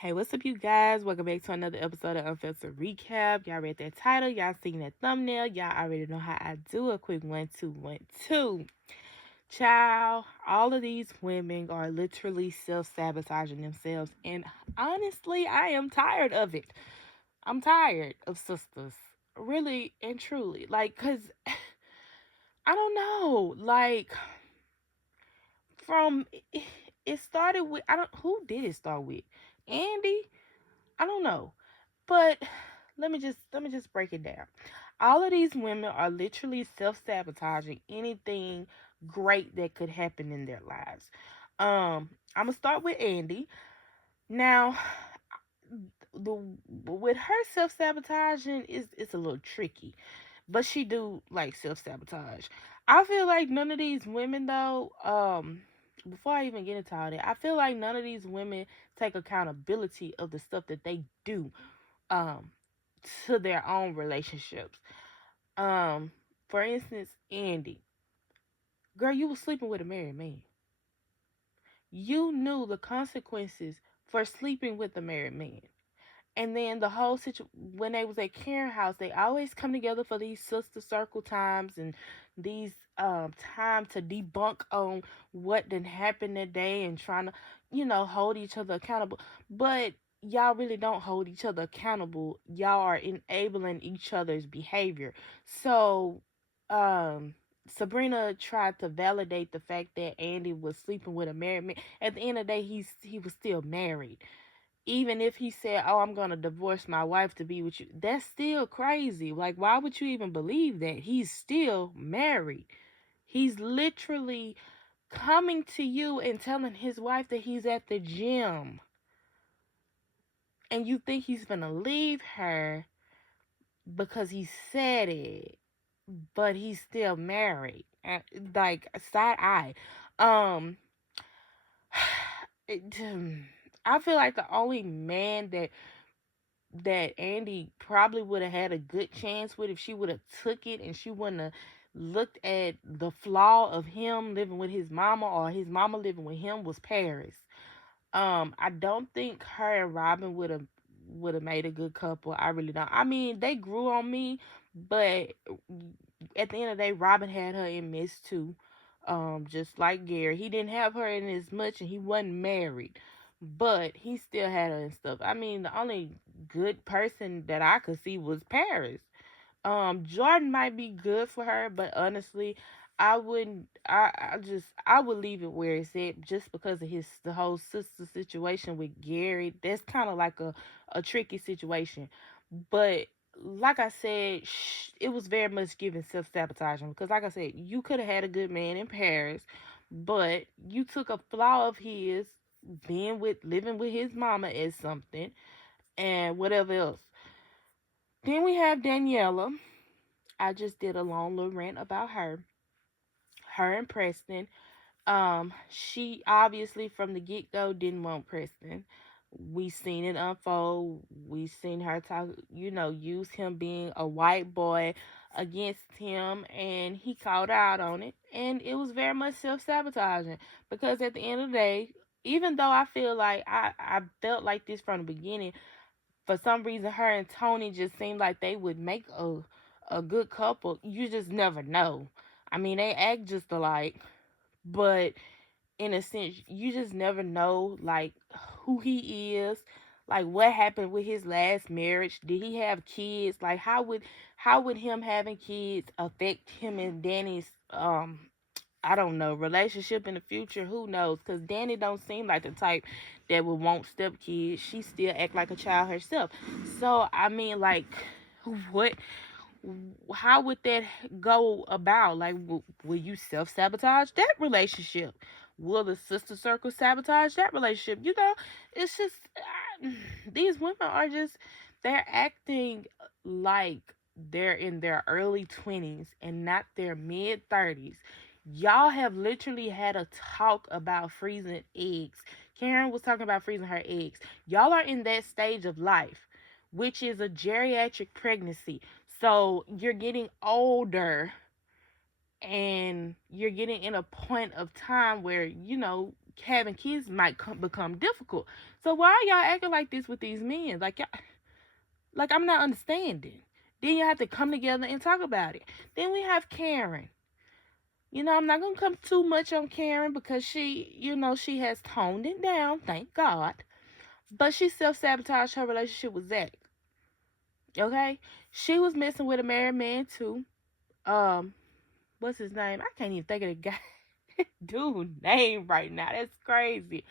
Hey, what's up, you guys? Welcome back to another episode of Unfiltered Recap. Y'all read that title, y'all seen that thumbnail, y'all already know how I do a quick 1, 2, 1, 2. Child, all of these women are literally self sabotaging themselves, and honestly, I am tired of it. I'm tired of sisters, really and truly. Cause I don't know, from it started with, I don't, who did it start with? Andy? I don't know. But let me just break it down. All of these women are literally self-sabotaging anything great that could happen in their lives. I'm gonna start with Andy. Now, the with her self-sabotaging is it's a little tricky, but she do like self-sabotage. I feel like none of these women though, before I even get into all that, I feel like none of these women take accountability of the stuff that they do um to their own relationships. Um, for instance, Andy, girl, you was sleeping with a married man. You knew the consequences for sleeping with a married man. And then the whole when they was at Karen house, they always come together for these sister circle times and these time to debunk on what didn't happen that day and trying to, hold each other accountable. But y'all really don't hold each other accountable. Y'all are enabling each other's behavior. So um Sabrina tried to validate the fact that Andy was sleeping with a married man. At the end of the day, he was still married. Even if he said, "Oh, I'm gonna divorce my wife to be with you," that's still crazy. Like, why would you even believe that? He's still married. He's literally coming to you and telling his wife that he's at the gym, and you think he's gonna leave her because he said it, but he's still married. Like, side eye. Um, it, I feel like the only man that Andy probably would have had a good chance with if she would have took it and she wouldn't have looked at the flaw of him living with his mama or his mama living with him was Paris. I don't think her and Robin would have made a good couple. I really don't. I mean, they grew on me, but at the end of the day, Robin had her in Miss too. Just like Gary, he didn't have her in as much, and he wasn't married, but he still had her and stuff. I mean, the only good person that I could see was Paris. Jordan might be good for her, but honestly, I wouldn't. I would leave it where it's at just because of the whole sister situation with Gary. That's kind of like a tricky situation, but like I said, it was very much given self sabotaging because, like I said, you could have had a good man in Paris, but you took a flaw of his, being with living with his mama as something, and whatever else. Then we have Daniela. I just did a long little rant about her. Her and Preston. She obviously from the get go didn't want Preston. We seen it unfold. We seen her talk, use him being a white boy against him, and he called her out on it. And it was very much self sabotaging because at the end of the day, even though I feel like I felt like this from the beginning, for some reason her and Tony just seemed like they would make a good couple. You just never know. I mean, they act just alike, but in a sense, you just never know like who he is, like what happened with his last marriage. Did he have kids? Like how would him having kids affect him and Danny's I don't know, relationship in the future? Who knows? Because Danny don't seem like the type that would want stepkids. She still act like a child herself. So I mean, like, what? How would that go about? Like, will you self sabotage that relationship? Will the sister circle sabotage that relationship? It's just these women are just they're acting like they're in their early 20s and not their mid 30s. Y'all have literally had a talk about freezing eggs. Karen was talking about freezing her eggs. Y'all are in that stage of life, which is a geriatric pregnancy. So you're getting older and you're getting in a point of time where, having kids might become difficult. So why are y'all acting like this with these men? Like y'all, like I'm not understanding. Then you have to come together and talk about it. Then we have Karen. I'm not gonna come too much on Karen because she has toned it down, thank God. But she self-sabotaged her relationship with Zach. Okay? She was messing with a married man too. Um, what's his name? I can't even think of the guy dude name right now. That's crazy.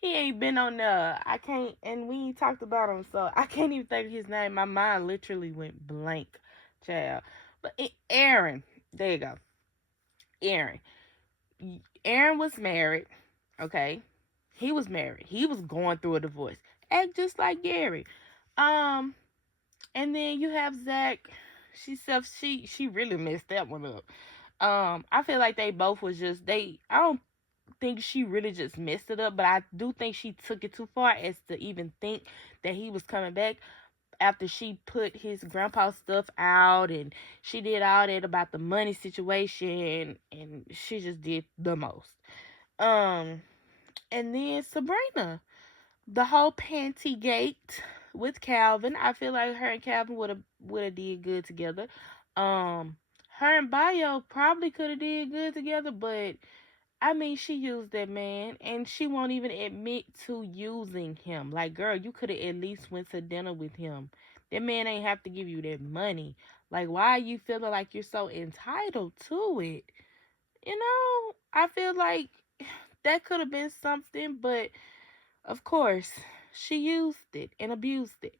He ain't been on there. I can't, and we ain't talked about him, so I can't even think of his name. My mind literally went blank, child. But Aaron, there you go. Aaron. Aaron was married, okay? He was married. He was going through a divorce. Act just like Gary. Um, and then you have Zach. She really messed that one up. I feel like they both was just they. I don't think she really just messed it up, but I do think she took it too far as to even think that he was coming back after she put his grandpa stuff out and she did all that about the money situation and she just did the most. Um, and then Sabrina, the whole panty gate with Calvin. I feel like her and Calvin would have did good together. Um, her and Bio probably could have did good together, but I mean, she used that man, and she won't even admit to using him. Like, girl, you could have at least went to dinner with him. That man ain't have to give you that money. Like, why are you feeling like you're so entitled to it? I feel like that could have been something, but of course, she used it and abused it.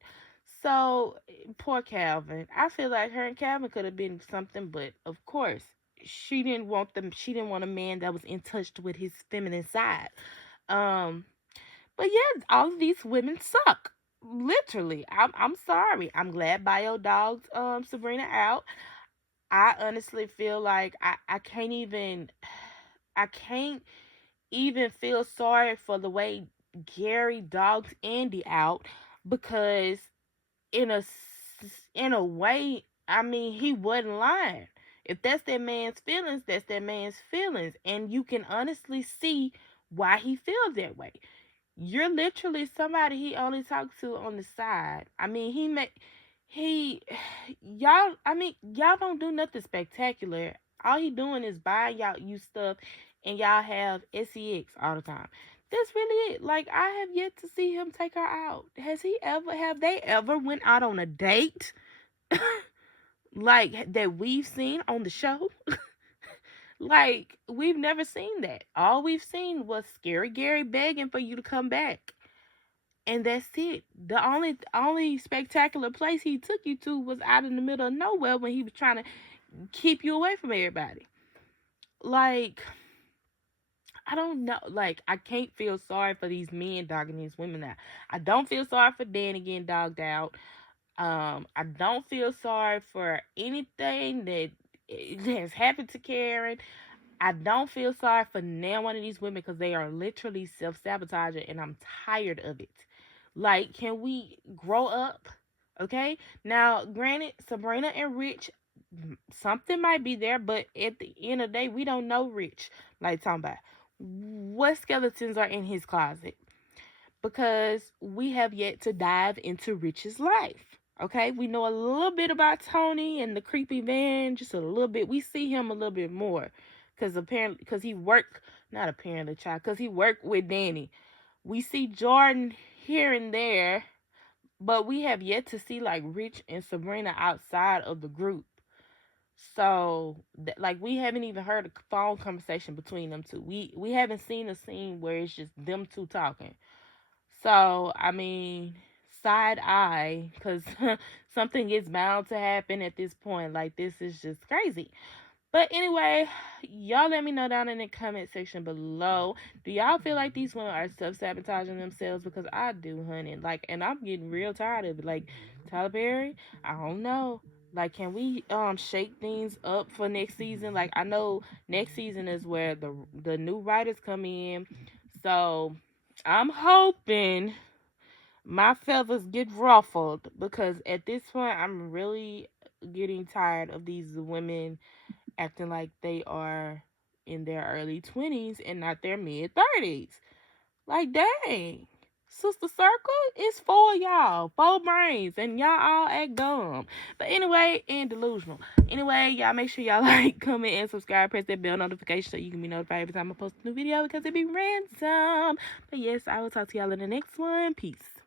So, poor Calvin. I feel like her and Calvin could have been something, but of course, she didn't want them. She didn't want a man that was in touch with his feminine side. Um, but yeah, all of these women suck. Literally, I'm sorry. I'm glad Bio dogged Sabrina out. I honestly feel like I can't even I can't even feel sorry for the way Gary dogged Andy out because in a way, I mean, he wasn't lying. If that's that man's feelings, that's that man's feelings, and you can honestly see why he feels that way. You're literally somebody he only talks to on the side. I mean, he y'all. I mean, y'all don't do nothing spectacular. All he doing is buying y'all you stuff, and y'all have sex all the time. That's really it. Like I have yet to see him take her out. Have they ever went out on a date like that we've seen on the show? Like we've never seen that. All we've seen was Scary Gary begging for you to come back. And that's it. The only spectacular place he took you to was out in the middle of nowhere when he was trying to keep you away from everybody. Like I don't know. Like, I can't feel sorry for these men dogging these women out. I don't feel sorry for Danny getting dogged out. I don't feel sorry for anything that has happened to Karen. I don't feel sorry for now one of these women because they are literally self sabotaging, and I'm tired of it. Like, can we grow up? Okay. Now, granted, Sabrina and Rich, something might be there, but at the end of the day, we don't know Rich. Like, talking about what skeletons are in his closet because we have yet to dive into Rich's life. Okay, we know a little bit about Tony and the creepy van, just a little bit. We see him a little bit more because he worked, not apparently, child, because he worked with Danny. We see Jordan here and there, but we have yet to see like Rich and Sabrina outside of the group. So, like, we haven't even heard a phone conversation between them two. We haven't seen a scene where it's just them two talking. So, I mean, side eye, because something is bound to happen at this point. Like, this is just crazy. But anyway, y'all let me know down in the comment section below. Do y'all feel like these women are self-sabotaging themselves? Because I do, honey. Like, and I'm getting real tired of it. Like, Tyler Perry, I don't know. Like, can we shake things up for next season? Like, I know next season is where the new writers come in. So I'm hoping my feathers get ruffled because at this point I'm really getting tired of these women acting like they are in their early 20s and not their mid 30s. Like, dang. Sister Circle is for y'all. 4 brains. And y'all all act dumb. But anyway, and delusional. Anyway, y'all make sure y'all like, comment, and subscribe. Press that bell notification so you can be notified every time I post a new video because it be ransom. But yes, I will talk to y'all in the next one. Peace.